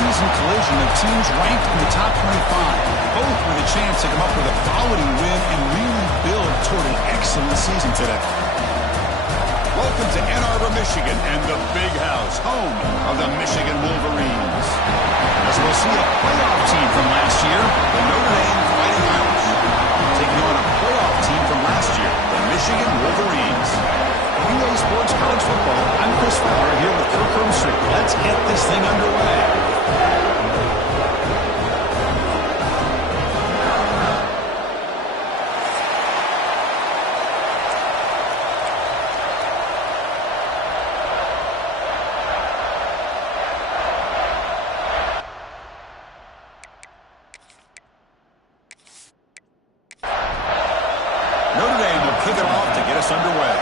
preseason collision of teams ranked in the top 25. Both with a chance to come up with a quality win and really build toward an excellent season today. Welcome to Ann Arbor, Michigan, and the Big House, home of the Michigan Wolverines. As we'll see a playoff team from last year, the Notre Dame Fighting Irish, taking on a playoff team from last year, the Michigan Wolverines. EA Sports College Football, I'm Chris Fowler here with Kirk Herbstreit. Let's get this thing underway. Notre Dame will kick it off to get us underway.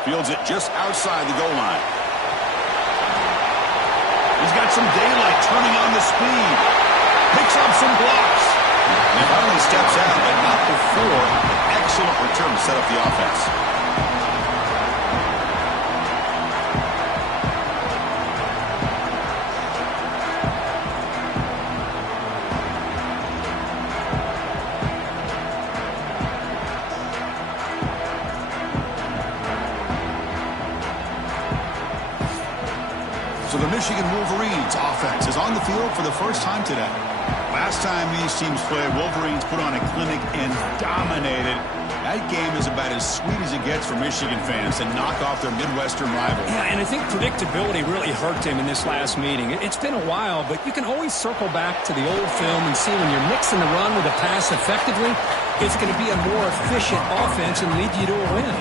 Fields it just outside the goal line. He's got some daylight turning on the speed. Picks up some blocks. And finally steps out, but not before an excellent return to set up the offense. So the Michigan Wolverines offense is on the field for the first time today. Last time these teams played, Wolverines put on a clinic and dominated. That game is about as sweet as it gets for Michigan fans to knock off their Midwestern rivals. Yeah, and I think predictability really hurt him in this last meeting. It's been a while, but you can always circle back to the old film and see when you're mixing the run with a pass effectively, it's going to be a more efficient offense and lead you to a win.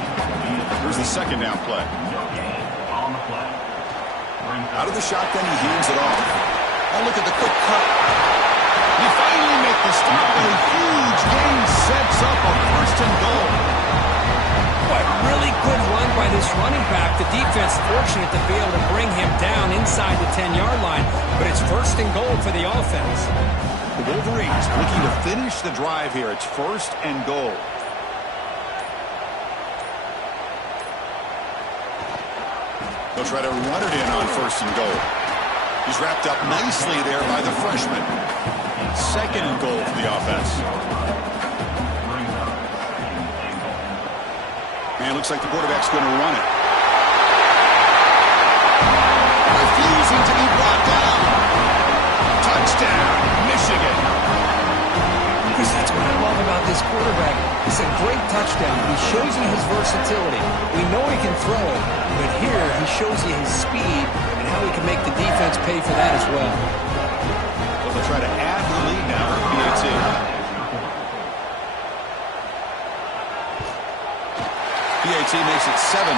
Here's the second down play. Out of the shotgun, he hands it off. Oh, look at the quick cut. He finally makes the stop, and a huge gain sets up a first and goal. What really good run by this running back. The defense fortunate to be able to bring him down inside the 10-yard line, but it's first and goal for the offense. The Wolverines looking to finish the drive here. It's first and goal. They'll try to run it in on first and goal. He's wrapped up nicely there by the freshman. Second and goal for the offense. And looks like the quarterback's going to run it. Refusing to be brought down. Touchdown, Michigan. Chris, that's what I love about this quarterback. It's a great touchdown. He shows you his versatility. We know he can throw it, but here he shows you his speed and how he can make the defense pay for that as well. So they'll try to add the lead now for PAT. PAT makes it 7-0.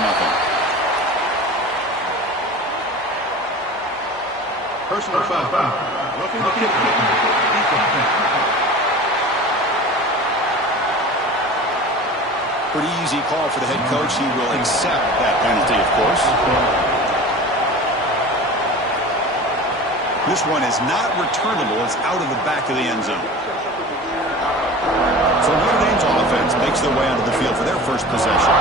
Personal foul. Looking to kick. Pretty easy call for the head coach. He will accept that penalty, of course. This one is not returnable. It's out of the back of the end zone. So Notre Dame's offense makes their way onto the field for their first possession.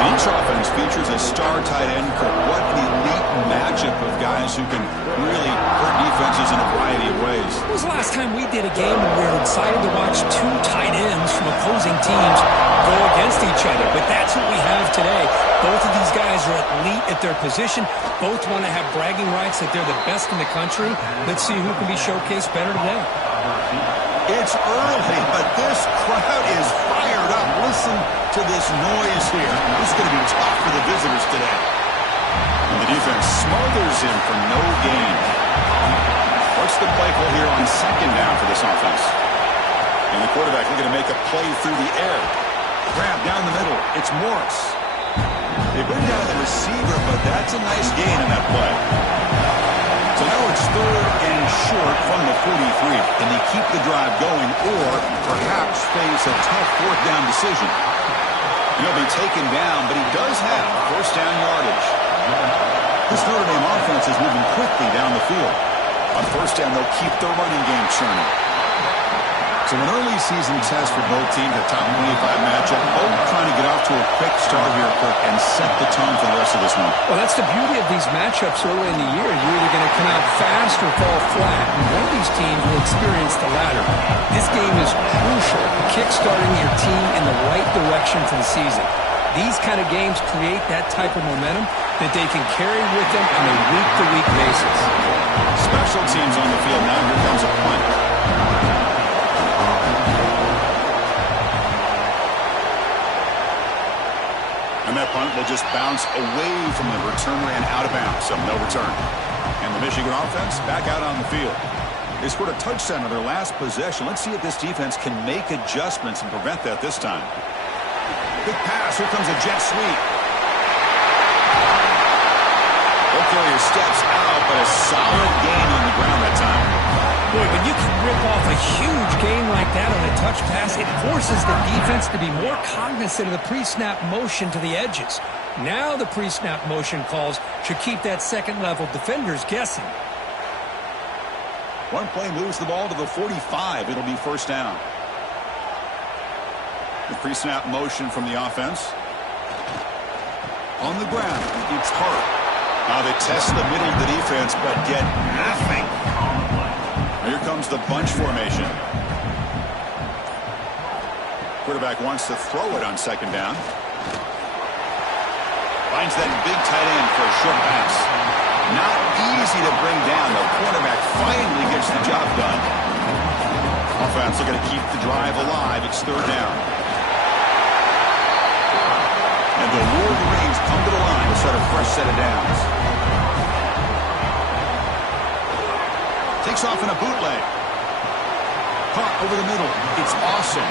And each offense features a star tight end. What an elite matchup of guys who can really hurt defenses in a variety of ways. When was the last time we did a game where we were excited to watch two tight ends from opposing teams go against each other? But that's what we have today. Both of these guys are elite at their position. Both want to have bragging rights that they're the best in the country. Let's see who can be showcased better today. It's early, but this crowd is fired up. Listen to this noise here. This is going to be tough for the visitors today. And the defense smothers him for no gain. What's the play call here on second down for this offense? And the quarterback looking to make a play through the air. Grab down the middle. It's Morris. They bring down the receiver, but that's a nice gain in that play. So now it's third and short from the 43. Can they keep the drive going or perhaps face a tough fourth down decision? He'll be taken down, but he does have first down yardage. This Notre Dame offense is moving quickly down the field. On first down, they'll keep their running game churning. So an early season test for both teams, a top 25 matchup. Both trying to get off to a quick start here, Kirk, and set the tone for the rest of this one. Well, that's the beauty of these matchups early in the year. You're either going to come out fast or fall flat, and one of these teams will experience the latter. This game is crucial, kickstarting your team in the right direction for the season. These kind of games create that type of momentum that they can carry with them on a week-to-week basis. Special teams on the field now. Here comes a punt. And that punt will just bounce away from the returner and out of bounds, so no return. And the Michigan offense back out on the field. They scored a touchdown on their last possession. Let's see if this defense can make adjustments and prevent that this time. Big pass. Here comes a jet sweep. Carrier steps out, but a solid gain on the ground that time. Boy, when you can rip off a huge gain like that on a touch pass, it forces the defense to be more cognizant of the pre-snap motion to the edges. Now the pre-snap motion calls should keep that second-level defenders guessing. One play moves the ball to the 45. It'll be first down. The pre-snap motion from the offense. On the ground, it's Hart. Now they test the middle of the defense, but get nothing. Here comes the bunch formation. Quarterback wants to throw it on second down. Finds that big tight end for a short pass. Not easy to bring down. The quarterback finally gets the job done. Offense looking to keep the drive alive. It's third down. And the Wolverines come to the line to start a fresh set of downs. Takes off in a bootleg. Caught over the middle. It's awesome.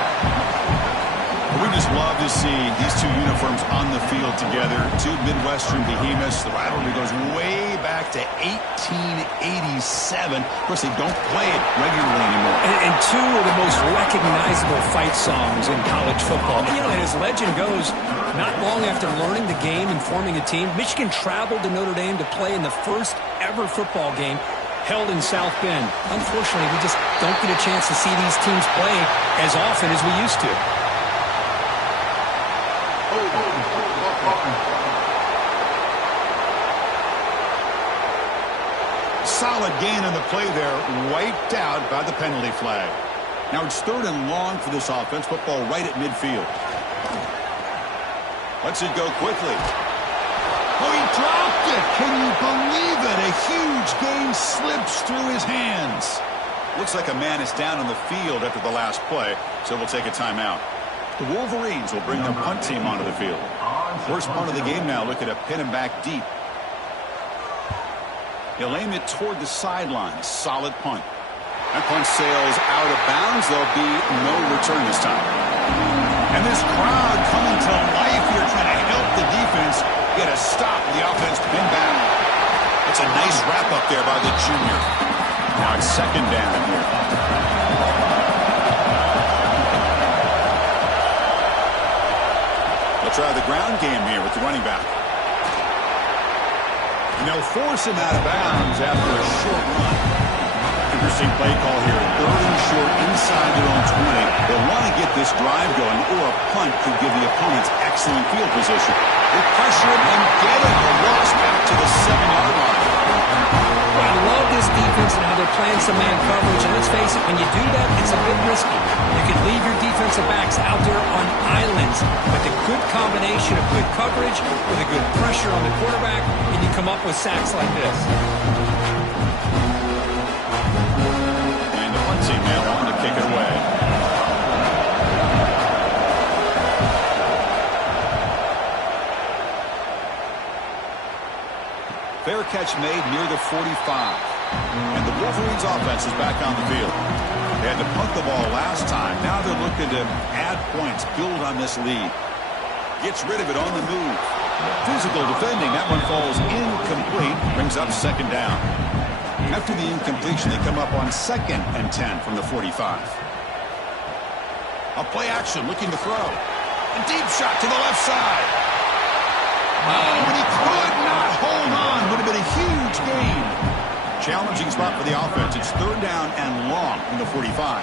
We just love to see these two uniforms on the field together. Two Midwestern behemoths. The rivalry goes way back to 1887. Of course, they don't play it regularly anymore. And two of the most recognizable fight songs in college football. You know, and as legend goes, not long after learning the game and forming a team, Michigan traveled to Notre Dame to play in the first ever football game held in South Bend. Unfortunately, we just don't get a chance to see these teams play as often as we used to. Solid gain on the play there, wiped out by the penalty flag. Now it's third and long for this offense. Football right at midfield. Lets it go quickly. Oh, he dropped it. Can you believe it? A huge gain slips through his hands. Looks like a man is down on the field after the last play, so we'll take a timeout. The Wolverines will bring their punt team onto the field. First punt of the game now, looking to pin him back deep. He'll aim it toward the sideline. A solid punt. That punt sails out of bounds. There'll be no return this time. And this crowd coming to life here, trying to help the defense get a stop. The offense pin back. It's a nice wrap up there by the junior. Now it's second down here. They'll try the ground game here with the running back. And they'll force him out of bounds after a short run. Interesting play call here. Third and short inside their own 20. They'll want to get this drive going, or a punt could give the opponents excellent field position. They pressure him and get him. A loss back to the 7-yard line. Well, I love this defense and how they're playing some man coverage. And let's face it, when you do that, it's a bit risky. You can leave your defensive backs out there on islands. But the good combination of good coverage with a good pressure on the quarterback, and you come up with sacks like this. And the punt team now on to kick it away. Fair catch made near the 45. And the Wolverines offense is back on the field. They had to punt the ball last time. Now they're looking to add points, build on this lead. Gets rid of it on the move. Physical defending. That one falls incomplete. Brings up second down. After the incompletion, they come up on 2nd and 10 from the 45. A play action, looking to throw. A deep shot to the left side. Oh, but he could not hold on. Would have been a huge gain. Challenging spot for the offense. It's third down and long from the 45.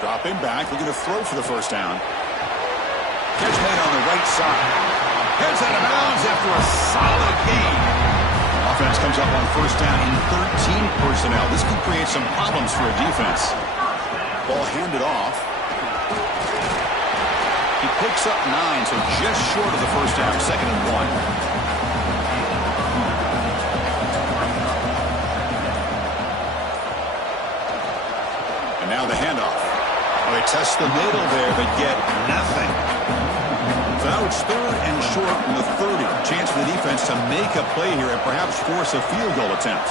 Dropping back, looking to throw for the first down. Catch made on the right side. Heads out of bounds after a solid gain. Offense comes up on first down in 13 personnel. This could create some problems for a defense. Ball handed off. He picks up 9, so just short of the first down, 2nd and 1. Now the handoff. Oh, they test the middle there, but get nothing. So now it's 3rd and short from the 30. Chance for the defense to make a play here and perhaps force a field goal attempt.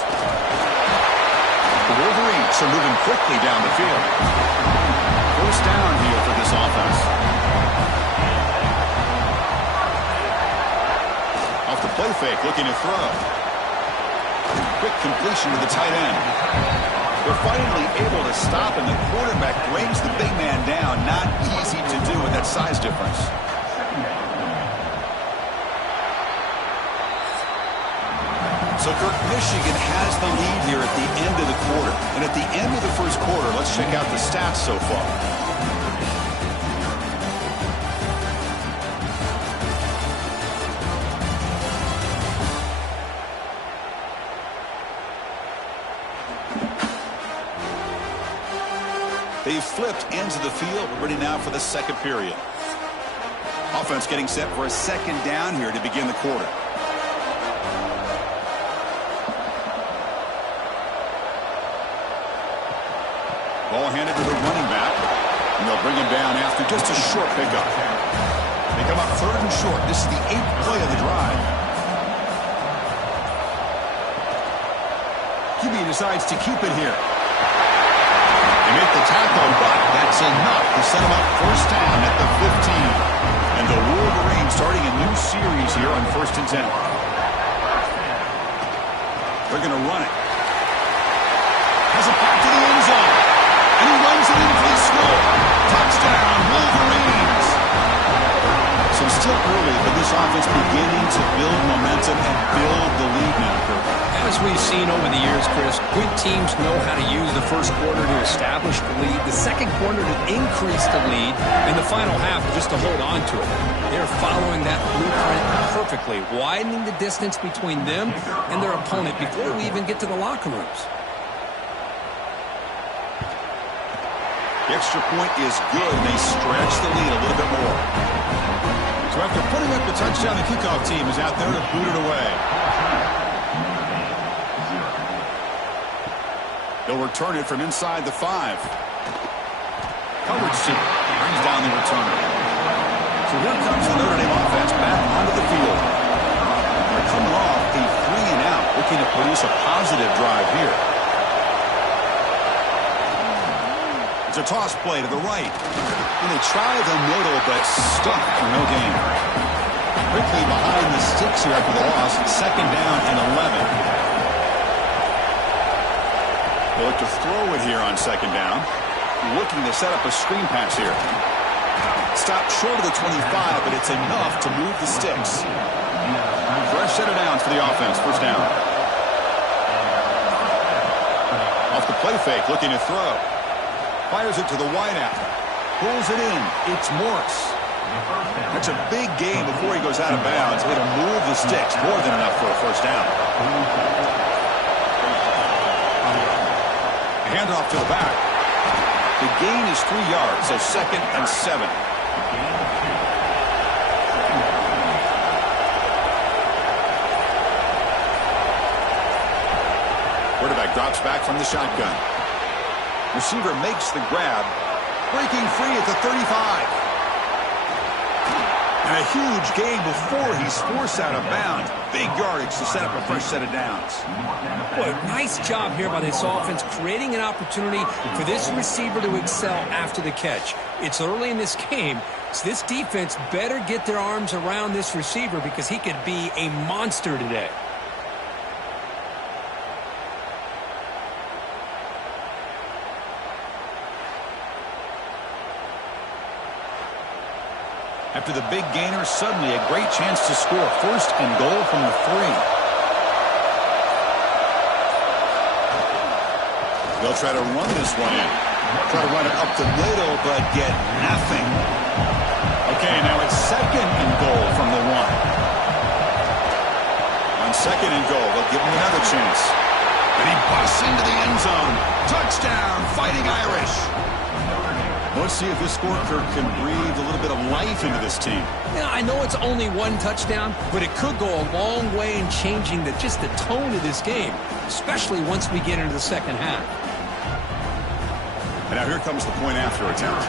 The Wolverines are moving quickly down the field. First down here for this offense. Off the play fake, looking to throw. Quick completion to the tight end. They're finally able to stop, and the quarterback brings the big man down. Not easy to do with that size difference. So, Kirk, Michigan has the lead here at the end of the quarter. And at the end of the first quarter, let's check out the stats so far. They've flipped ends of the field. We're ready now for the second period. Offense getting set for a second down here to begin the quarter. Ball handed to the running back. And they'll bring him down after just a short pickup. They come up 3rd and short. This is the 8th play of the drive. QB decides to keep it here. They make the tackle, but that's enough to set them up first down at the 15. And the Wolverines starting a new series here on 1st and 10. They're going to run it. Has it back to the end zone. And he runs it in for the score. Touchdown, Wolverines. So still early, but this offense beginning to build momentum and build the lead now, Kirk. As we've seen over the years, Chris, good teams know how to use the first quarter to establish the lead, the second quarter to increase the lead, and the final half just to hold on to it. They're following that blueprint perfectly, widening the distance between them and their opponent before we even get to the locker rooms. The extra point is good, and they stretch the lead a little bit more. So after putting up the touchdown, the kickoff team is out there to boot it away. They'll return it from inside the 5. Coverage suit brings down the returner. So here comes the Notre Dame offense back onto the field. They're coming off a 3-and-out, looking to produce a positive drive here. It's a toss play to the right. And they try the middle, but stuck for no gain. Quickly behind the sticks here after the loss. 2nd down and 11. They look to throw it here on 2nd down. Looking to set up a screen pass here. Stopped short of the 25, but it's enough to move the sticks. Fresh set of downs for the offense. First down. Off the play fake, looking to throw. Fires it to the wideout. Pulls it in. It's Morris. That's a big gain before he goes out of bounds. It'll move the sticks. More than enough for a first down. Handoff to the back. The gain is 3 yards, so 2nd and 7. Quarterback drops back from the shotgun. Receiver makes the grab. Breaking free at the 35. And a huge gain before he's forced out of bounds. Big yardage to set up a fresh set of downs. Boy, nice job here by this offense, creating an opportunity for this receiver to excel after the catch. It's early in this game, so this defense better get their arms around this receiver because he could be a monster today. After the big gainer, suddenly a great chance to score. 1st and goal from the 3. They'll try to run this one in. Try to run it up the middle, but get nothing. Okay, now it's 2nd and goal from the 1. On 2nd and goal, they'll give him another chance. And he busts into the end zone. Touchdown, Fighting Irish. Let's see if this scorecard can breathe a little bit of life into this team. Yeah, I know it's only 1 touchdown, but it could go a long way in changing just the tone of this game, especially once we get into the second half. And now here comes the point after attempt.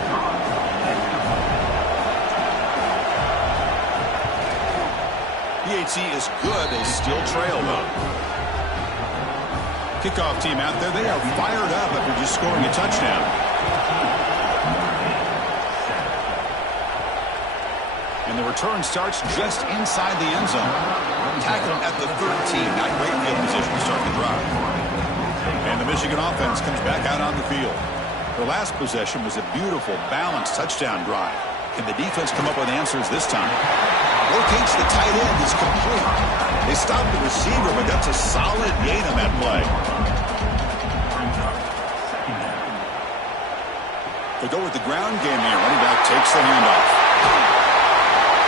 PAT is good. They still trail, though. Kickoff team out there. They are fired up after just scoring a touchdown. And the return starts just inside the end zone. Tackled at the 13. Not great field position to start the drive. And the Michigan offense comes back out on the field. The last possession was a beautiful, balanced touchdown drive. Can the defense come up with answers this time? Rotates the tight end is complete. They stop the receiver, but that's a solid gain on that play. They go with the ground game here. Running back takes the handoff.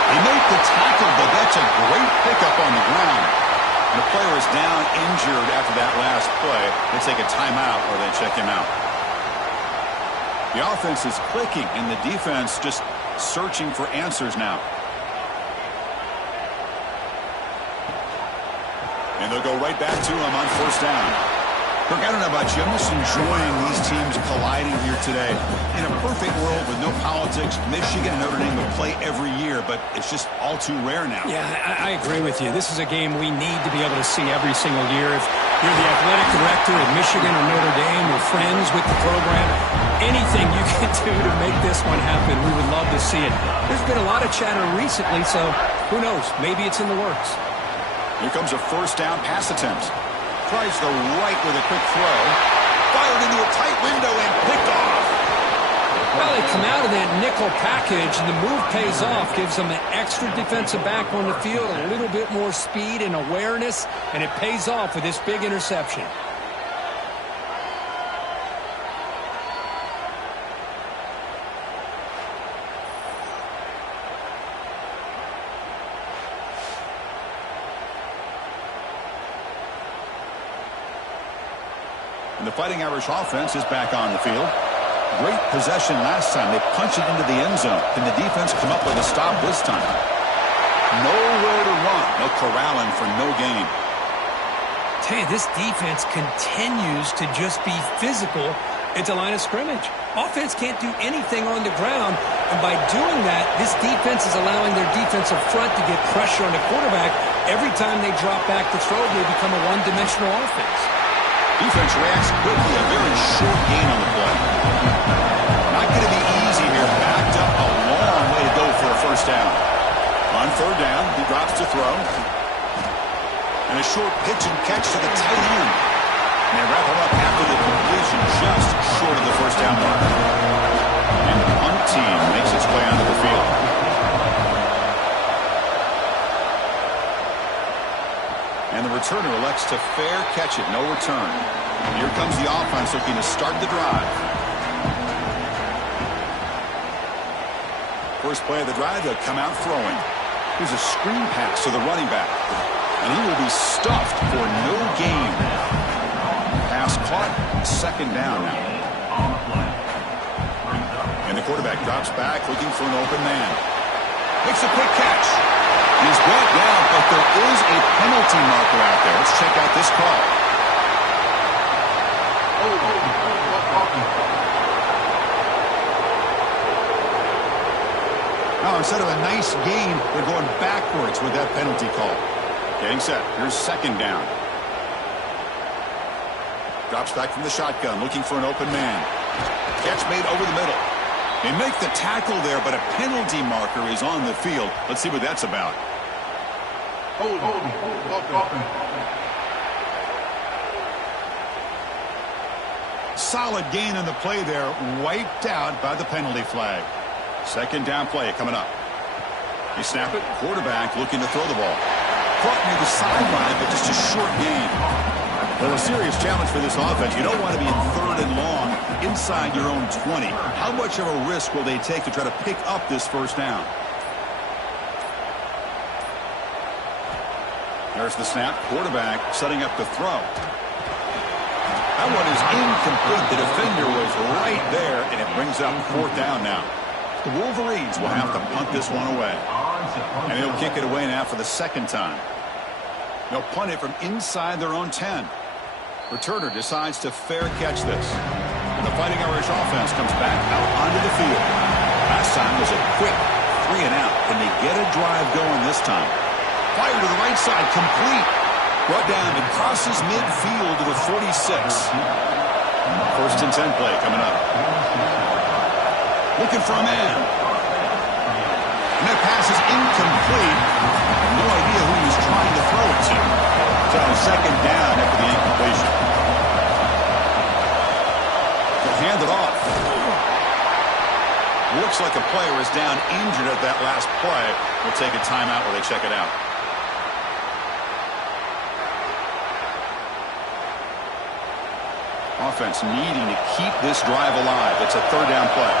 They make the tackle, but that's a great pickup on the ground. And the player is down injured after that last play. They take a timeout or they check him out. The offense is clicking, and the defense just searching for answers now. And they'll go right back to him on 1st down. Kirk, I don't know about you. I'm just enjoying these teams colliding here today. In a perfect world with no politics, Michigan and Notre Dame would play every year, but it's just all too rare now. Yeah, I agree with you. This is a game we need to be able to see every single year. If you're the athletic director at Michigan or Notre Dame or friends with the program, anything you can do to make this one happen, we would love to see it. There's been a lot of chatter recently, so who knows? Maybe it's in the works. Here comes a 1st down pass attempt. Tries the right with a quick throw. Fired into a tight window and picked off. Well, they come out of that nickel package, and the move pays off. Gives them an extra defensive back on the field, a little bit more speed and awareness, and it pays off with this big interception. And the Fighting Irish offense is back on the field. Great possession last time. They punched it into the end zone. Can the defense come up with a stop this time? Nowhere to run. No corralling for no gain. Tell you, this defense continues to just be physical at the line of scrimmage. Offense can't do anything on the ground, and by doing that, this defense is allowing their defensive front to get pressure on the quarterback. Every time they drop back to throw, they become a one-dimensional offense. Defense reacts quickly, a very short gain on the play. Not going to be easy here. Backed up a long way to go for a 1st down. On 3rd down, he drops to throw. And a short pitch and catch to the tight end. And they wrap him up after the completion, just short of the 1st down mark. And the punt team makes its way onto the field. And the returner elects to fair catch it. No return. Here comes the offense looking to start the drive. First play of the drive, they'll come out throwing. Here's a screen pass to the running back. And he will be stuffed for no gain. Pass caught. 2nd down now. And the quarterback drops back looking for an open man. Makes a quick catch. He's brought down, but there is a penalty marker out there. Let's check out this call. Now, instead of a nice gain, they're going backwards with that penalty call. Getting set. Here's 2nd down. Drops back from the shotgun, looking for an open man. Catch made over the middle. They make the tackle there, but a penalty marker is on the field. Let's see what that's about. Solid gain on the play there, wiped out by the penalty flag. 2nd down play coming up. They snap it, quarterback looking to throw the ball. Caught near the sideline, but just a short gain. Well, a serious challenge for this offense. You don't want to be in 3rd and long inside your own 20. How much of a risk will they take to try to pick up this first down? There's the snap. Quarterback setting up the throw. That one is incomplete. The defender was right there, and it brings up 4th down now. The Wolverines will have to punt this one away. And they'll kick it away now for the 2nd time. They'll punt it from inside their own 10. Returner decides to fair catch this. And the Fighting Irish offense comes back out onto the field. Last time was a quick 3 and out. Can they get a drive going this time? Fire to the right side, complete. Brought down and crosses midfield to the 46. 1st and 10 play coming up. Looking for a man. And that pass is incomplete. No idea who he was trying to throw it to. So 2nd down after the incompletion. They'll hand it off. Looks like a player is down injured at that last play. We'll take a timeout while they check it out. Offense needing to keep this drive alive. It's a 3rd down play.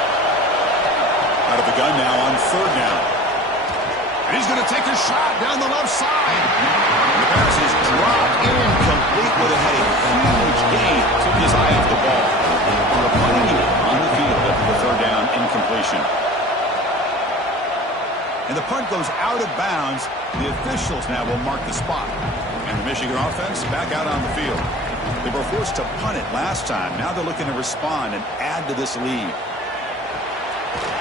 Out of the gun now on 3rd down. And he's going to take a shot down the left side. And the pass is dropped incomplete, but it had a huge gain. Took his eye off the ball. The punting unit on the field after the 3rd down incompletion. And the punt goes out of bounds. The officials now will mark the spot. And the Michigan offense back out on the field. They were forced to punt it last time. Now they're looking to respond and add to this lead.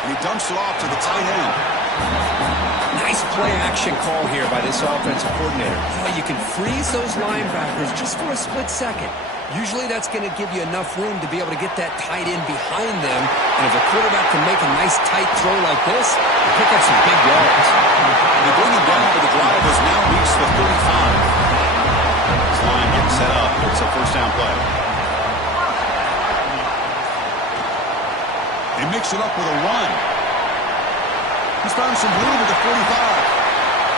And he dumps it off to the tight end. Nice play-action call here by this offensive coordinator. Oh, you can freeze those linebackers just for a split second. Usually that's going to give you enough room to be able to get that tight end behind them. And if a quarterback can make a nice tight throw like this, pick up some big yards. They bring him down, but the drive has now reached the 35. This line getting set up. It's a 1st down play. They mix it up with a run. He's found some room at the 45.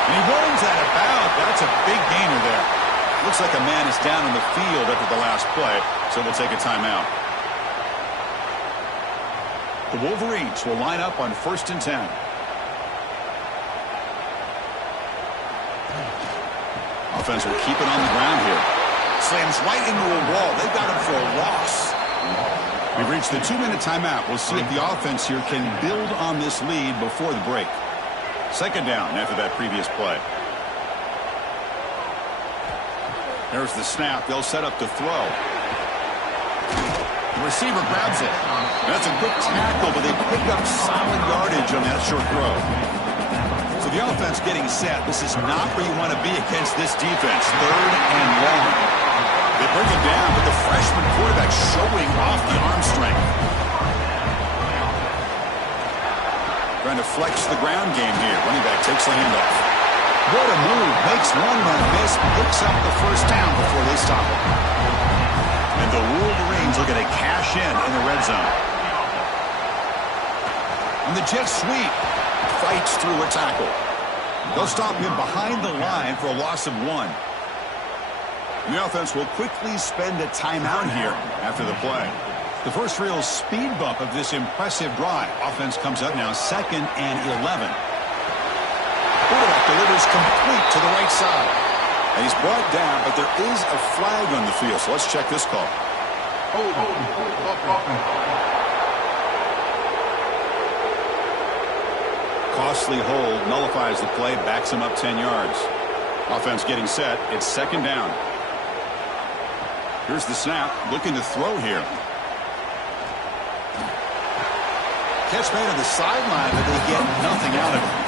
And he runs out of bounds. That's a big gainer there. Looks like a man is down on the field after the last play, so we'll take a timeout. The Wolverines will line up on 1st and 10. Offense will keep it on the ground here. Slams right into a wall. They've got him for a loss. We've reached the 2-minute timeout. We'll see if the offense here can build on this lead before the break. 2nd down after that previous play. There's the snap. They'll set up to throw. The receiver grabs it. That's a good tackle, but they pick up solid yardage on that short throw. So the offense getting set. This is not where you want to be against this defense. 3rd and long. They bring him down, but the freshman quarterback showing off the arm strength. Trying to flex the ground game here. Running back takes the handoff. What a move. Makes one man miss. Picks up the 1st down before they stop it. And the Wolverines are going to cash in the red zone. And the jet sweep. Fights through a tackle. They'll stop him behind the line for a loss of 1. And the offense will quickly spend a timeout here after the play. The first real speed bump of this impressive drive. Offense comes up now 2nd and 11. Quarterback delivers complete to the right side. And he's brought down, but there is a flag on the field. So let's check this call. Costly hold, nullifies the play, backs him up 10 yards. Offense getting set. It's 2nd down. Here's the snap, looking to throw here. Catch made on the sideline, but they get nothing out of it.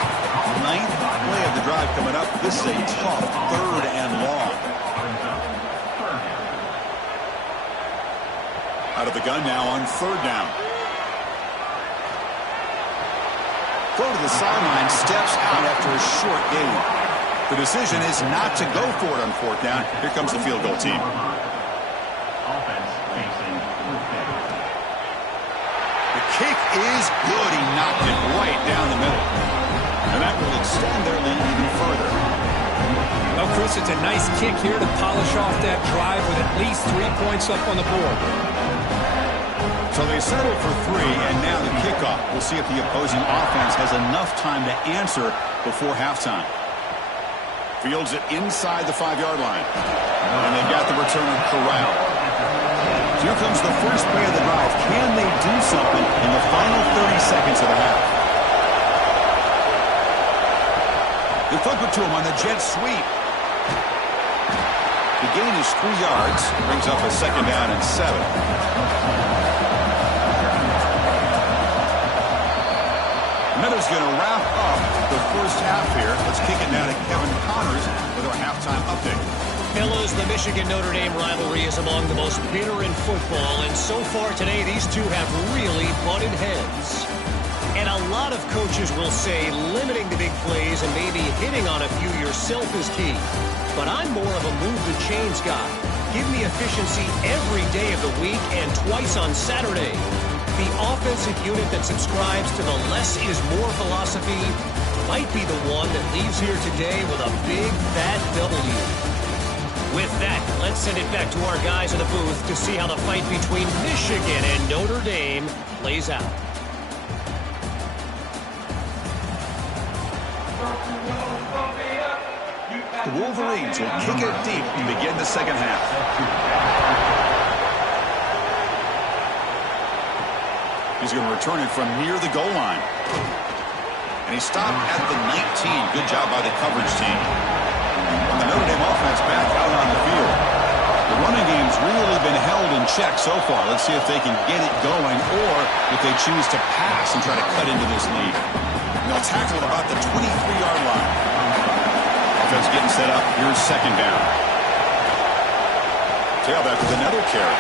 9th play of the drive coming up. This is a tough 3rd and long. Out of the gun now on 3rd down. Throw to the sideline, steps out after a short gain. The decision is not to go for it on 4th down. Here comes the field goal team. The kick is good. He knocked it right down the middle. And that will extend their lead even further. Well, Chris, it's a nice kick here to polish off that drive with at least 3 points up on the board. So they settle for 3, and now the kickoff. We'll see if the opposing offense has enough time to answer before halftime. Fields it inside the 5-yard line. And they've got the returner corralled. Here comes the first play of the drive. Can they do something in the final 30 seconds of the half? They flip it to him on the jet sweep. The gain is 3 yards. Brings up a 2nd down and 7. Meadows going to wrap up the first half here. Let's kick it now to Kevin Connors with our halftime update. Fellows, the Michigan-Notre Dame rivalry is among the most bitter in football, and so far today, these two have really butted heads. And a lot of coaches will say limiting the big plays and maybe hitting on a few yourself is key. But I'm more of a move-the-chains guy. Give me efficiency every day of the week and twice on Saturday. The offensive unit that subscribes to the less is more philosophy might be the one that leaves here today with a big, fat W. With that, let's send it back to our guys in the booth to see how the fight between Michigan and Notre Dame plays out. The Wolverines will kick it deep to begin the second half. He's going to return it from near the goal line. And he stopped at the 19. Good job by the coverage team. And the Notre Dame offense back out on the field. The running game's really been held in check so far. Let's see if they can get it going or if they choose to pass and try to cut into this lead. And they'll tackle it about the 23-yard line. Offense getting set up. Here's 2nd down. Tailback with another carry.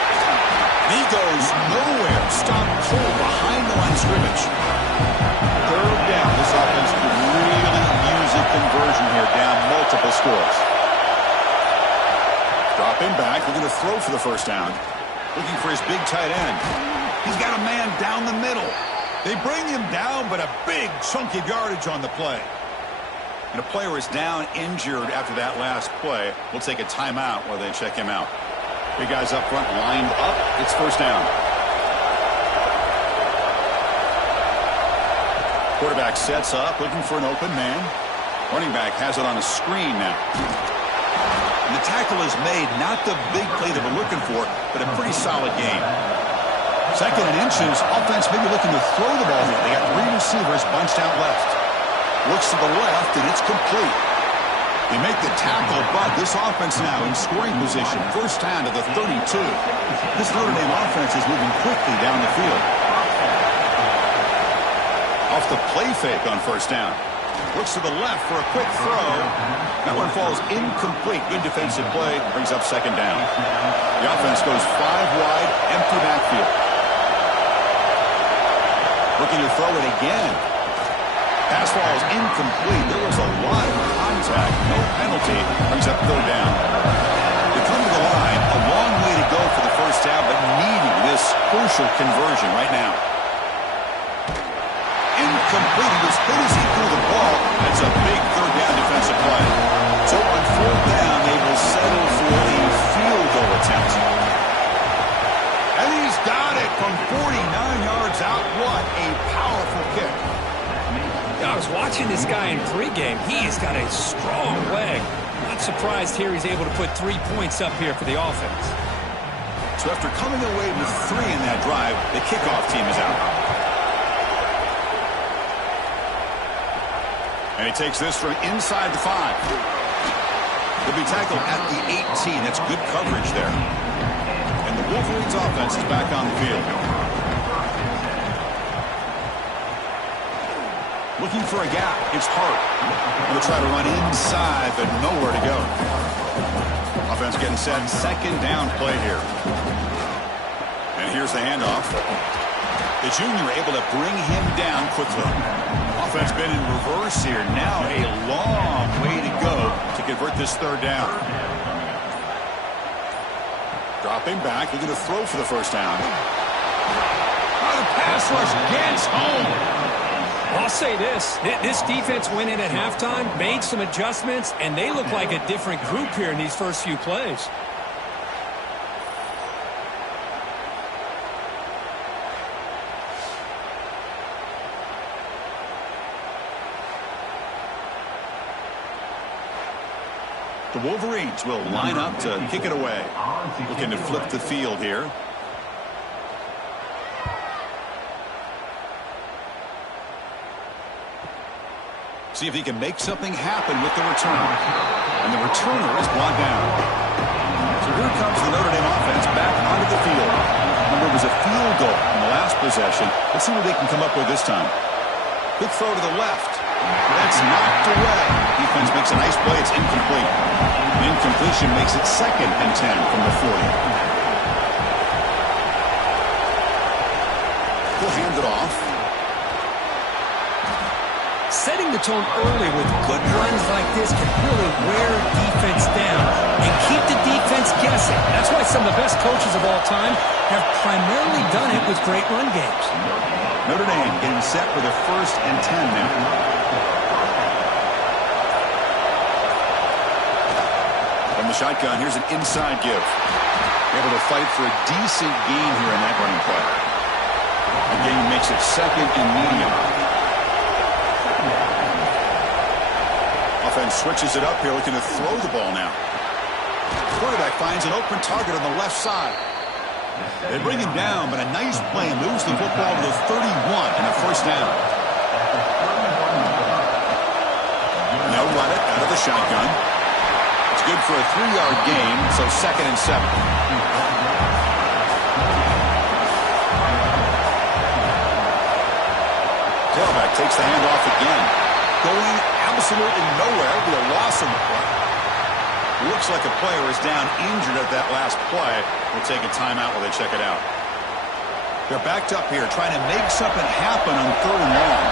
And he goes nowhere. Stopped cold behind the line of scrimmage. 3rd down. This offense could really use a conversion here, down multiple scores. Dropping back. Looking to throw for the first down. Looking for his big tight end. He's got a man down the middle. They bring him down, but a big chunk of yardage on the play. And a player is down injured after that last play. We'll take a timeout while they check him out. Big guys up front lined up. It's first down. Quarterback sets up, looking for an open man. Running back has it on a screen now. And the tackle is made, not the big play that we're looking for, but a pretty solid game. 2nd and inches, offense maybe looking to throw the ball here. They got 3 receivers bunched out left. Looks to the left, and it's complete. They make the tackle, but this offense now in scoring position. First down to the 32. This Notre Dame offense is moving quickly down the field. Off the play fake on first down. Looks to the left for a quick throw. That one falls incomplete. Good defensive play. Brings up 2nd down. The offense goes 5 wide, empty backfield. Looking to throw it again. Pass falls incomplete. There was a lot of contact. No penalty. Brings up 3rd down. They come to the line. A long way to go for the first down, but needing this crucial conversion right now. Incomplete. He was hit as he threw the ball. That's a big 3rd down defensive play. So on 4th down, they will settle for a field goal attempt. And he's got it from 49 yards out. What a powerful kick. I was watching this guy in pregame. He's got a strong leg. Not surprised here he's able to put 3 points up here for the offense. So after coming away with 3 in that drive, the kickoff team is out. And he takes this from inside the 5. He'll be tackled at the 18. That's good coverage there. And the Wolverines offense is back on the field. Looking for a gap. It's Hart. He'll try to run inside, but nowhere to go. Offense getting set. 2nd down play here. And here's the handoff. The junior able to bring him down quickly. Offense been in reverse here. Now a long way to go to convert this 3rd down. Dropping back. Looking to throw for the first down. Oh, the pass rush gets home. I'll say this defense went in at halftime, made some adjustments, and they look like a different group here in these first few plays. The Wolverines will line up to kick it away. Looking to flip the field here. See if he can make something happen with the return. And the returner is brought down. So here comes the Notre Dame offense back onto the field. Remember, it was a field goal in the last possession. Let's see what they can come up with this time. Quick throw to the left. That's knocked away. Defense makes a nice play. It's incomplete. The incompletion makes it 2nd and 10 from the 40. He'll hand it off. Setting the tone early with good runs like this can really wear defense down and keep the defense guessing. That's why some of the best coaches of all time have primarily done it with great run games. Notre Dame getting set for their 1st and 10 now. From the shotgun, here's an inside give. Able to fight for a decent gain here in that running play. The gain makes it 2nd and medium. Offense switches it up here, looking to throw the ball now. Quarterback finds an open target on the left side. They bring him down, but a nice play moves the football to the 31 and a 1st down. They'll run it out of the shotgun. It's good for a 3-yard gain, so 2nd and 7. Tailback takes the handoff again. Going absolutely nowhere. It'll be a loss on the play. Looks like a player is down injured at that last play. We'll take a timeout while they check it out. They're backed up here trying to make something happen on 3rd and long.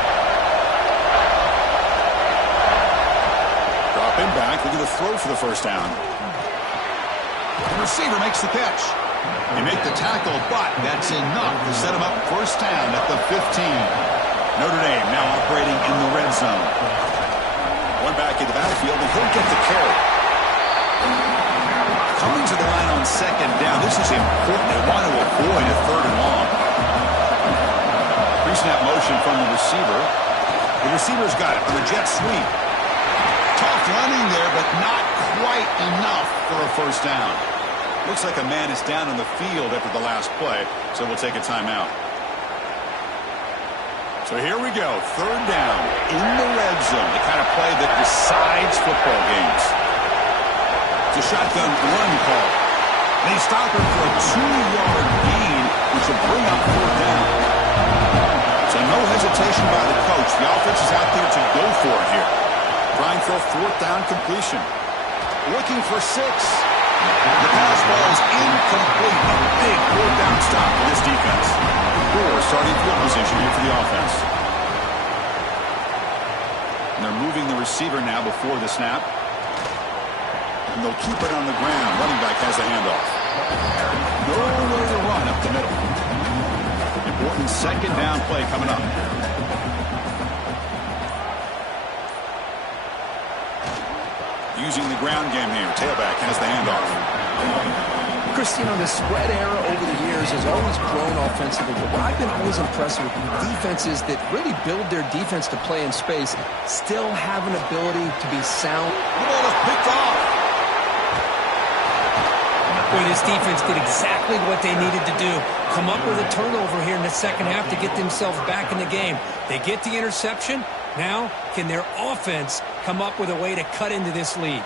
Dropping back. Look at the throw for the 1st down. The receiver makes the catch. They make the tackle, but that's enough to set him up 1st down at the 15. Notre Dame now operating in the red zone. One back in the backfield, and he'll get the carry. Coming to the line on 2nd down. This is important. They want to avoid a 3rd and long. Pre-snap motion from the receiver. The receiver's got it on the jet sweep. Tough running there, but not quite enough for a 1st down. Looks like a man is down on the field after the last play, so we'll take a timeout. So here we go, 3rd down in the red zone, the kind of play that decides football games. It's a shotgun run call. They stop him for a 2-yard gain, which will bring up 4th down. So no hesitation by the coach. The offense is out there to go for it here. Trying for a 4th down completion. Looking for 6. The pass ball is incomplete. A big 4th down stop for this defense. Poor starting field position here for the offense. And they're moving the receiver now before the snap. And they'll keep it on the ground. Running back has the handoff. Nowhere to run up the middle. Important 2nd down play coming up. Using the ground game here. Tailback has the handoff. Christian, the spread era over the years has always grown offensively, but what I've been always impressed with defenses that really build their defense to play in space still have an ability to be sound. The ball is picked off. Boy, this defense did exactly what they needed to do. Come up with a turnover here in the 2nd half to get themselves back in the game. They get the interception. Now, can their offense come up with a way to cut into this lead?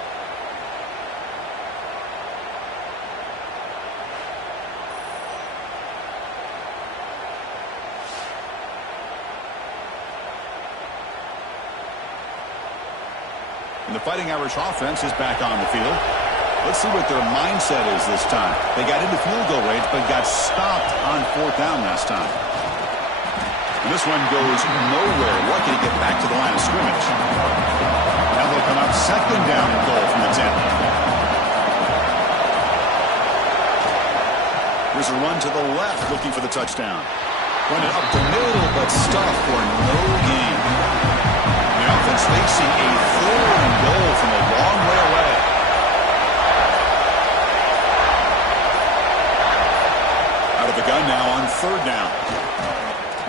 And the Fighting Irish offense is back on the field. Let's see what their mindset is this time. They got into field goal range, but got stopped on 4th down last time. And this one goes nowhere. Lucky to get back to the line of scrimmage. Now they'll come up 2nd down and goal from the 10. Here's a run to the left, looking for the touchdown. Run it up the middle, but stuffed for no gain. He's facing a 3rd and goal from a long way away. Out of the gun now on 3rd down.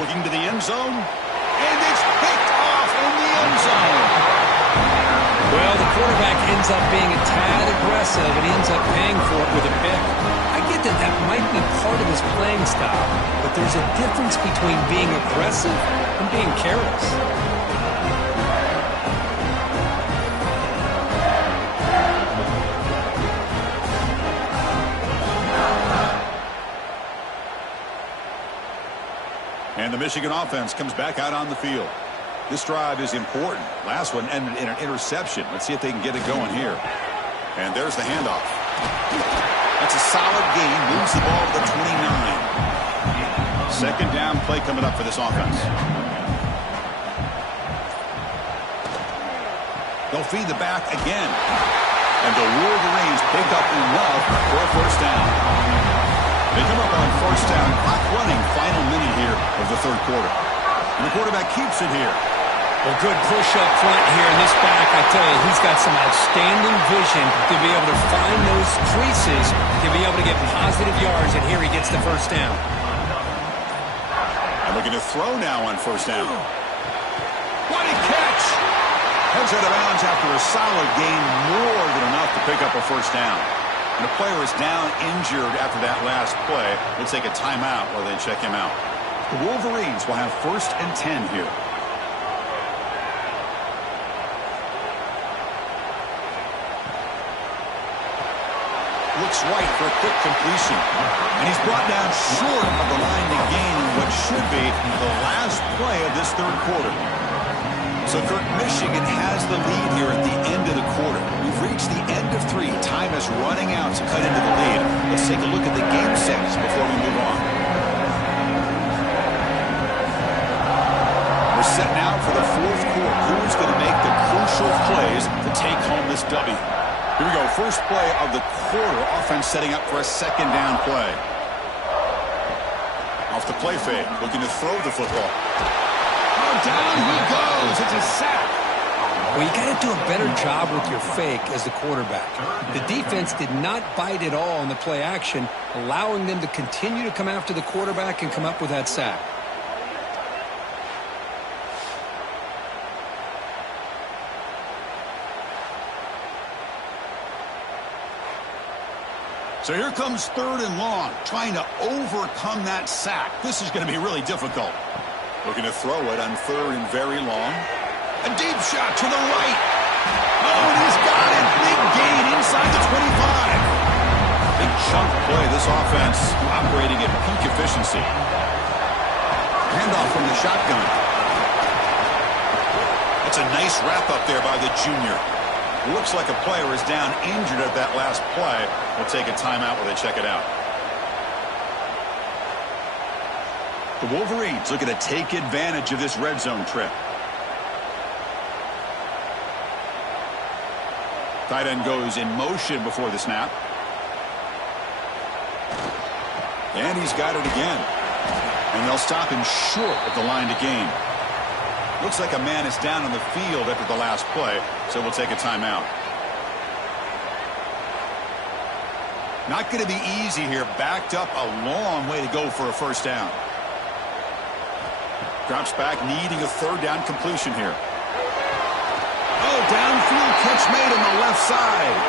Looking to the end zone. And it's picked off in the end zone. Well, the quarterback ends up being a tad aggressive and he ends up paying for it with a pick. I get that that might be part of his playing style, but there's a difference between being aggressive and being careless. And the Michigan offense comes back out on the field. This drive is important. Last one ended in an interception. Let's see if they can get it going here. And there's the handoff. That's a solid gain. Moves the ball to the 29. 2nd down play coming up for this offense. They'll feed the back again. And the Wolverines pick up enough for a 1st down. They come up on 1st down. Clock running. Final minute here of the 3rd quarter. And the quarterback keeps it here. Well, good push up front here in this back. I tell you, he's got some outstanding vision to be able to find those creases, to be able to get positive yards, and here he gets the 1st down. And looking to throw now on 1st down. What a catch! Heads out of bounds after a solid gain, more than enough to pick up a 1st down. And the player is down injured after that last play. We'll take a timeout while they check him out. The Wolverines will have 1st and 10 here. Looks right for a quick completion. And he's brought down short of the line to gain in what should be the last play of this 3rd quarter. So, Kirk, Michigan has the lead here at the end of the quarter. We've reached the end of 3. Time is running out to cut into the lead. Let's take a look at the game sets before we move on. We're set now for the 4th quarter. Who's going to make the crucial plays to take home this W? Here we go. First play of the quarter. Offense setting up for a 2nd down play. Off the play fake. Looking to throw the football. Oh, down he goes. It's a sack. Well, you got to do a better job with your fake as the quarterback. The defense did not bite at all on the play action, allowing them to continue to come after the quarterback and come up with that sack. So here comes 3rd and long, trying to overcome that sack. This is going to be really difficult. Looking to throw it on 3rd and very long. A deep shot to the right. Oh, and he's got it. Big gain inside the 25. Big chunk play. This offense operating at peak efficiency. Handoff from the shotgun. That's a nice wrap up there by the junior. Looks like a player is down injured at that last play. We'll take a timeout while they check it out. The Wolverines looking to take advantage of this red zone trip. Tight end goes in motion before the snap. And he's got it again. And they'll stop him short of the line to gain. Looks like a man is down on the field after the last play, so we'll take a timeout. Not going to be easy here. Backed up a long way to go for a 1st down. Drops back, needing a 3rd down completion here. Oh, downfield catch made on the left side.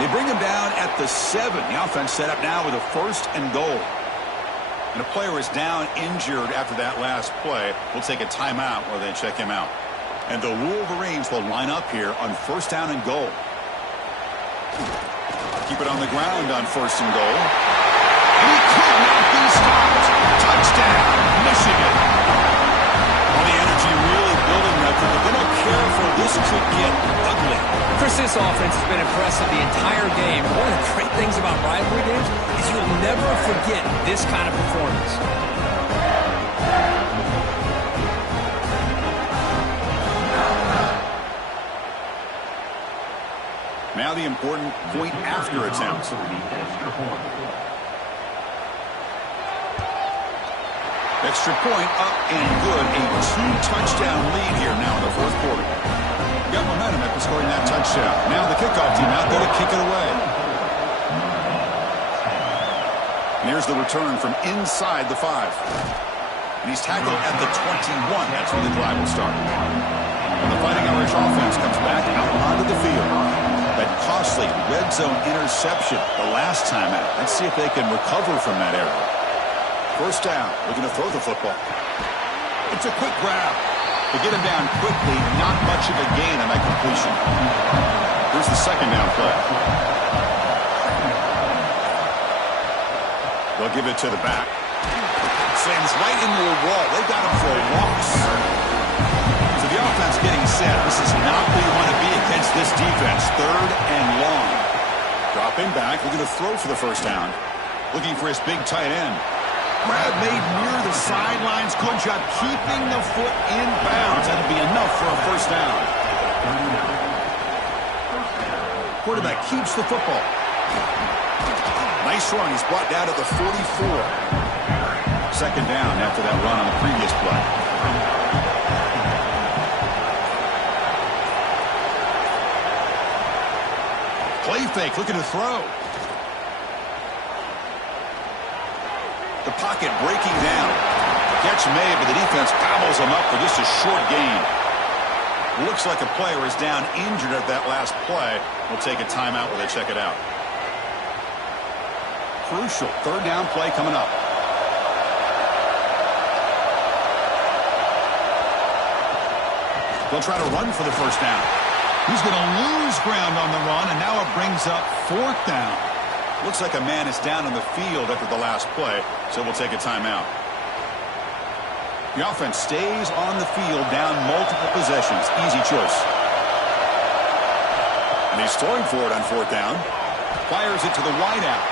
They bring him down at the 7. The offense set up now with a 1st and goal. And a player is down injured after that last play. We'll take a timeout while they check him out. And the Wolverines will line up here on 1st down and goal. Keep it on the ground on 1st and goal. And he could not be stopped. Touchdown, Michigan. All the energy really building up. But they're not careful. This could get ugly. Chris, this offense has been impressive the entire game. One of the great things about rivalry games is you'll never forget this kind of performance. Now the important point after attempt. Extra point up and good. A 2-touchdown lead here now in the 4th quarter. Got momentum after scoring that touchdown. Now the kickoff team out there to kick it away. And here's the return from inside the 5. And he's tackled at the 21. That's where the drive will start. And the Fighting Irish offense comes back out onto the field. That costly red zone interception the last time out. Let's see if they can recover from that error. First down, looking to throw the football. It's a quick grab. To get him down quickly, not much of a gain on that completion. Here's the second down play. They'll give it to the back. Slams right into a wall. They got him for a loss. So the offense getting set. This is not where you want to be against this defense. Third and long. Dropping back, looking to throw for the first down. Looking for his big tight end. Grab made near the sidelines. Good job keeping the foot in bounds. That'll be enough for a first down. Quarterback keeps the football. Nice run. He's brought down to the 44. Second down after that run on the previous play. Play fake, looking to throw. The pocket breaking down. Catch made, but the defense gobbles him up for just a short gain. Looks like a player is down injured at that last play. We'll take a timeout while they check it out. Crucial third down play coming up. They'll try to run for the first down. He's going to lose ground on the run, and now it brings up fourth down. Looks like a man is down on the field after the last play, so we'll take a timeout. The offense stays on the field, down multiple possessions. Easy choice. And he's throwing for it on fourth down. Fires it to the wideout.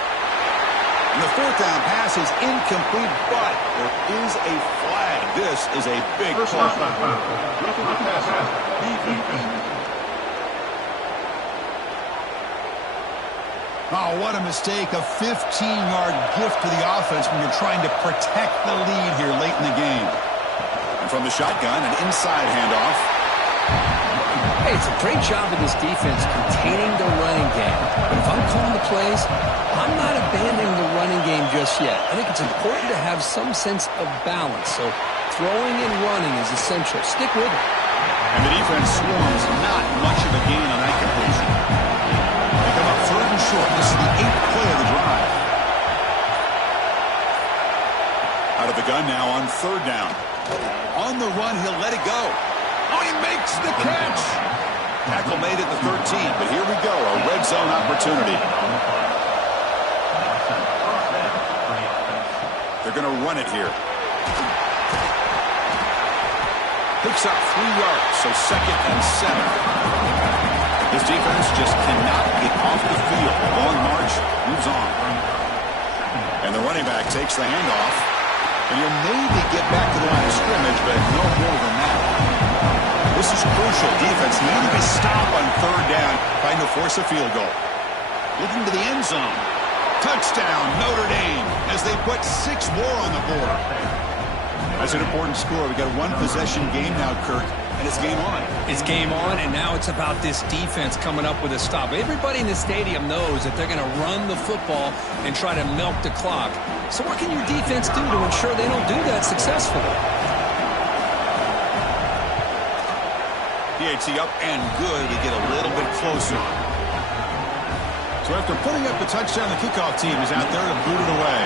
And the fourth down pass is incomplete, but there is a flag. This is a big play. Oh, what a mistake. A 15-yard gift to the offense when you're trying to protect the lead here late in the game. And from the shotgun, an inside handoff. Hey, it's a great job of this defense containing the running game. But if I'm calling the plays, I'm not abandoning the running game just yet. I think it's important to have some sense of balance. So throwing and running is essential. Stick with it. And the defense swarms not much of a gain on that completion. They come up third and short. This is the 8th play of the drive. Out of the gun now on third down. On the run, he'll let it go. Oh, he makes the catch. Tackle made at the 13, but here we go, a red zone opportunity. They're going to run it here. Picks up 3 yards, so second and 7. This defense just cannot get off the field. Long march, moves on. And the running back takes the handoff. And you'll maybe get back to the line of scrimmage, but no more than that. This is crucial. Defense needing to stop on third down, trying to force a field goal. Looking to the end zone. Touchdown, Notre Dame, as they put 6 more on the board. That's an important score. We've got a one-possession game now, Kirk, and it's game on. It's game on, and now it's about this defense coming up with a stop. Everybody in the stadium knows that they're going to run the football and try to milk the clock. So what can your defense do to ensure they don't do that successfully? PAT up and good to get a little bit closer. So after putting up the touchdown, the kickoff team is out there to boot it away.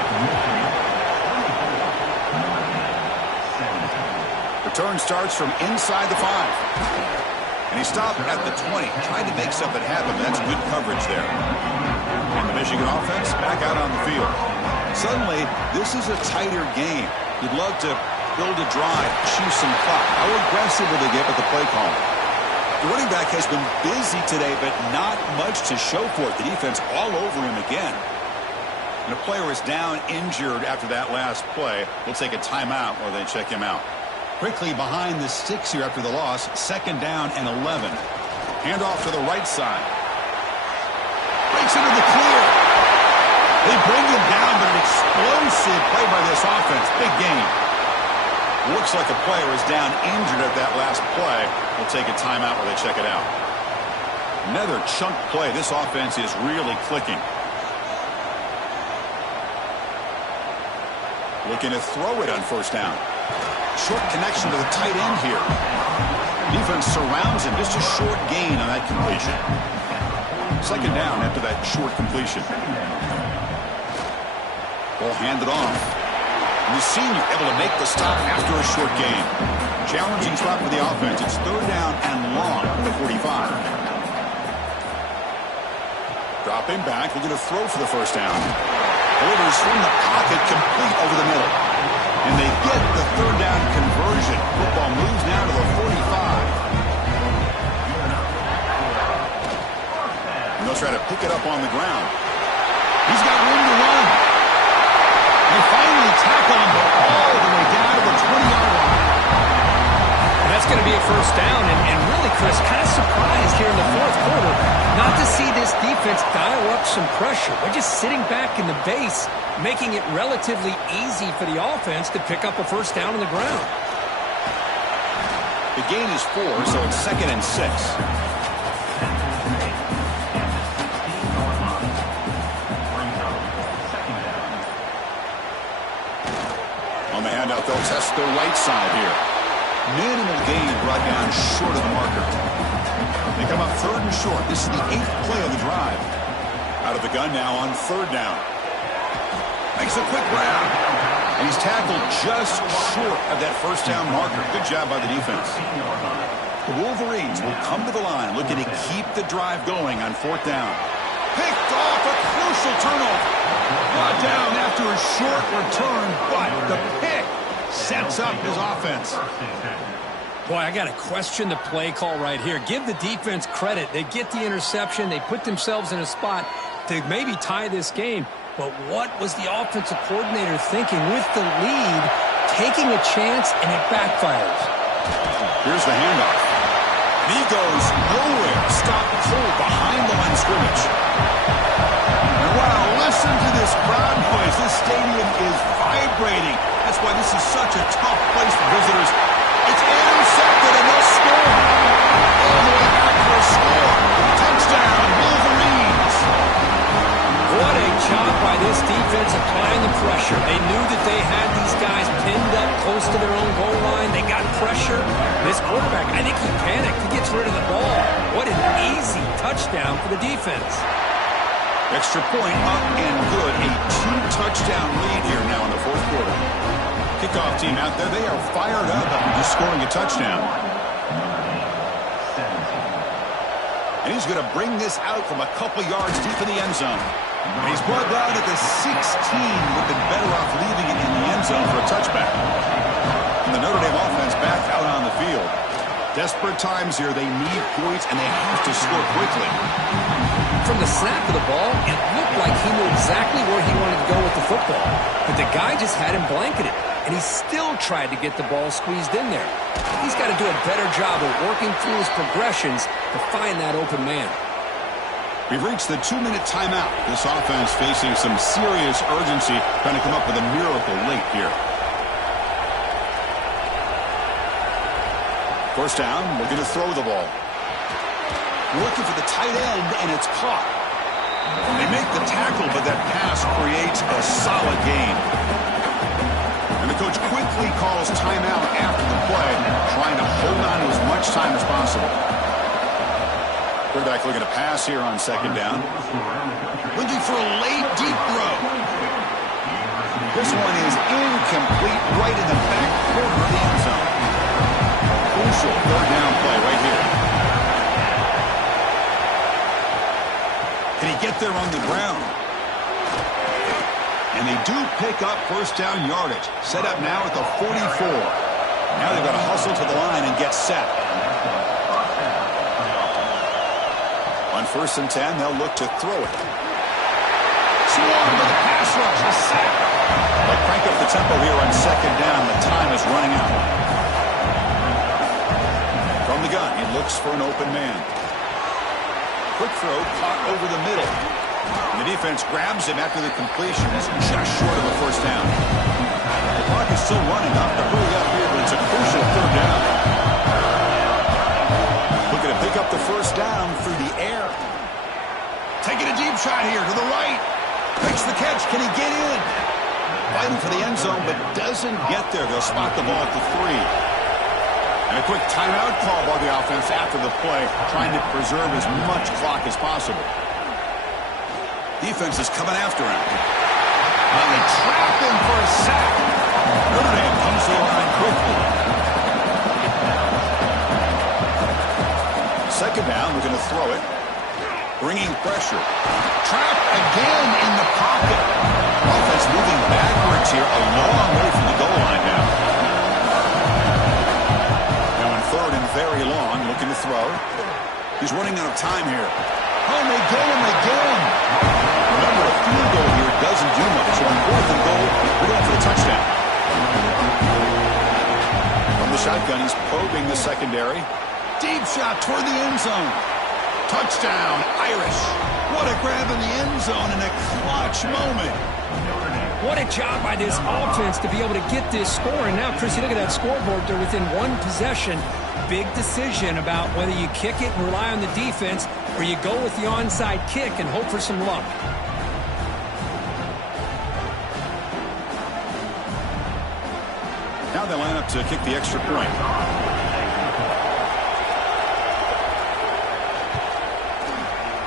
Return starts from inside the 5. And he stopped at the 20, trying to make something happen. That's good coverage there. And the Michigan offense back out on the field. Suddenly, this is a tighter game. You'd love to build a drive, chew some clock. How aggressive will they get with the play call? The running back has been busy today, but not much to show for it. The defense all over him again. And a player is down injured after that last play. We'll take a timeout while they check him out. Quickly behind the sticks here after the loss. Second down and 11. Handoff to the right side. Breaks into the clear. They bring him down, but an explosive play by this offense. Big game. Looks like a player is down injured at that last play. We'll take a timeout while they check it out. Another chunk play. This offense is really clicking. Looking to throw it on first down. Short connection to the tight end here. Defense surrounds him. Just a short gain on that completion. Second down after that short completion. Ball handed off. And the senior able to make the stop after a short gain. Challenging spot for the offense. It's third down and long at the 45. Dropping back. Looking to throw for the first down. Delivers from the pocket, complete over the middle. And they get the third down conversion. Football moves now to the 45. And they'll try to pick it up on the ground. He's got room to run. They finally tackle him all the way down to the 20-yard line. That's going to be a first down, and really, Chris, kind of surprised here in the fourth quarter not to see this defense dial up some pressure. They're just sitting back in the base, making it relatively easy for the offense to pick up a first down on the ground. The gain is 4, so it's 2nd and 6. On the handout, they'll test the right side here. Minimal gain brought down short of the marker. They come up 3rd and short. This is the 8th play of the drive. Out of the gun now on 3rd down. Makes a quick grab. And he's tackled just short of that first down marker. Good job by the defense. The Wolverines will come to the line looking to keep the drive going on 4th down. Picked off, a crucial turnover. Brought down after a short return, but the pick sets up his offense. Boy, I got to question the play call right here. Give the defense credit. They get the interception. They put themselves in a spot to maybe tie this game. But what was the offensive coordinator thinking with the lead, taking a chance, and it backfires? Here's the handoff. And he goes nowhere. Stop cold behind the line of scrimmage. And wow, listen to this crowd noise. This stadium is vibrating. That's why this is such a tough place for visitors. It's intercepted and they'll score. All the way back for a score. Touchdown, Wolverines. What a job by this defense applying the pressure. They knew that they had these guys pinned up close to their own goal line. They got pressure. This quarterback, I think he panicked. He gets rid of the ball. What an easy touchdown for the defense. Extra point up and good. A 2-touchdown lead here now in the fourth quarter. Kickoff team out there. They are fired up after just scoring a touchdown. And he's going to bring this out from a couple yards deep in the end zone. And he's brought down at the 16. Would have been better off leaving it in the end zone for a touchback. And the Notre Dame offense back out on the field. Desperate times here. They need points, and they have to score quickly. From the snap of the ball, it looked like he knew exactly where he wanted to go with the football. But the guy just had him blanketed, and he still tried to get the ball squeezed in there. He's got to do a better job of working through his progressions to find that open man. We've reached the 2-minute timeout. This offense facing some serious urgency, trying to come up with a miracle late here. First down, we're going to throw the ball. Looking for the tight end, and it's caught. They make the tackle, but that pass creates a solid gain. And the coach quickly calls timeout after the play, trying to hold on to as much time as possible. Quarterback looking to pass here on second down. Looking for a late, deep throw. This one is incomplete, right in the back corner of the end zone. Crucial third down play right here. Can he get there on the ground? And they do pick up first down yardage. Set up now at the 44. Now they've got to hustle to the line and get set. On 1st and 10, they'll look to throw it. Swarm with a pass rush. A sack. They'll crank up the tempo here on second down. The time is running out. From the gun, he looks for an open man. Quick throw, caught over the middle. And the defense grabs him after the completion. It's just short of a first down. The clock is still running. Up to hurry up here, but It's a crucial third down. Looking to pick up the first down through the air. Taking a deep shot here to the right. Makes the catch. Can he get in? Fighting for the end zone, but doesn't get there. They'll spot the ball at the 3. And a quick timeout call by the offense after the play, trying to preserve as much clock as possible. Defense is coming after him. And they trap him for a sack. Notre Dame comes to the line quickly. Second down, we're going to throw it. Bringing pressure. Trapped again in the pocket. Offense moving backwards here, a long way from the goal line now. Now in third and very long, looking to throw. He's running out of time here. Oh, and they get him again. Remember, a field goal here doesn't do much. So on fourth and goal, we're going for the touchdown. From the shotgun, he's probing the secondary. Deep shot toward the end zone. Touchdown, Irish. What a grab in the end zone in a clutch moment. What a job by this offense to be able to get this score. And now, Chris, you look at that scoreboard. They're within one possession. Big decision about whether you kick it and rely on the defense or you go with the onside kick and hope for some luck. Now they line up to kick the extra point.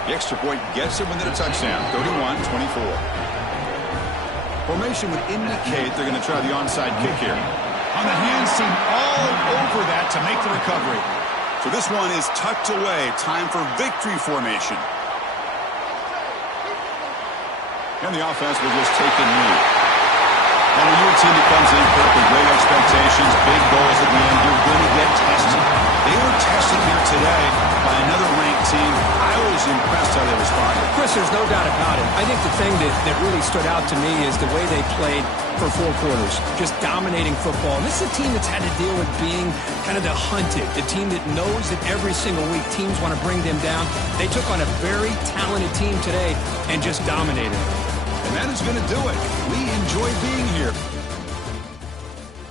The extra point gets it within a touchdown. 31-24. Formation would indicate they're going to try the onside kick here. On the hands team all over that to make the recovery. So this one is tucked away. Time for victory formation. And the offense will just take the lead. And when you're a team that comes in with great expectations, big goals at the end, you're going to get tested. They were tested here today by another ranked team. I was impressed how they responded. Chris, there's no doubt about it. I think the thing that really stood out to me is the way they played for 4 quarters, just dominating football. And this is a team that's had to deal with being kind of the hunted, the team that knows that every single week teams want to bring them down. They took on a very talented team today and just dominated. And that is going to do it. We enjoy being here.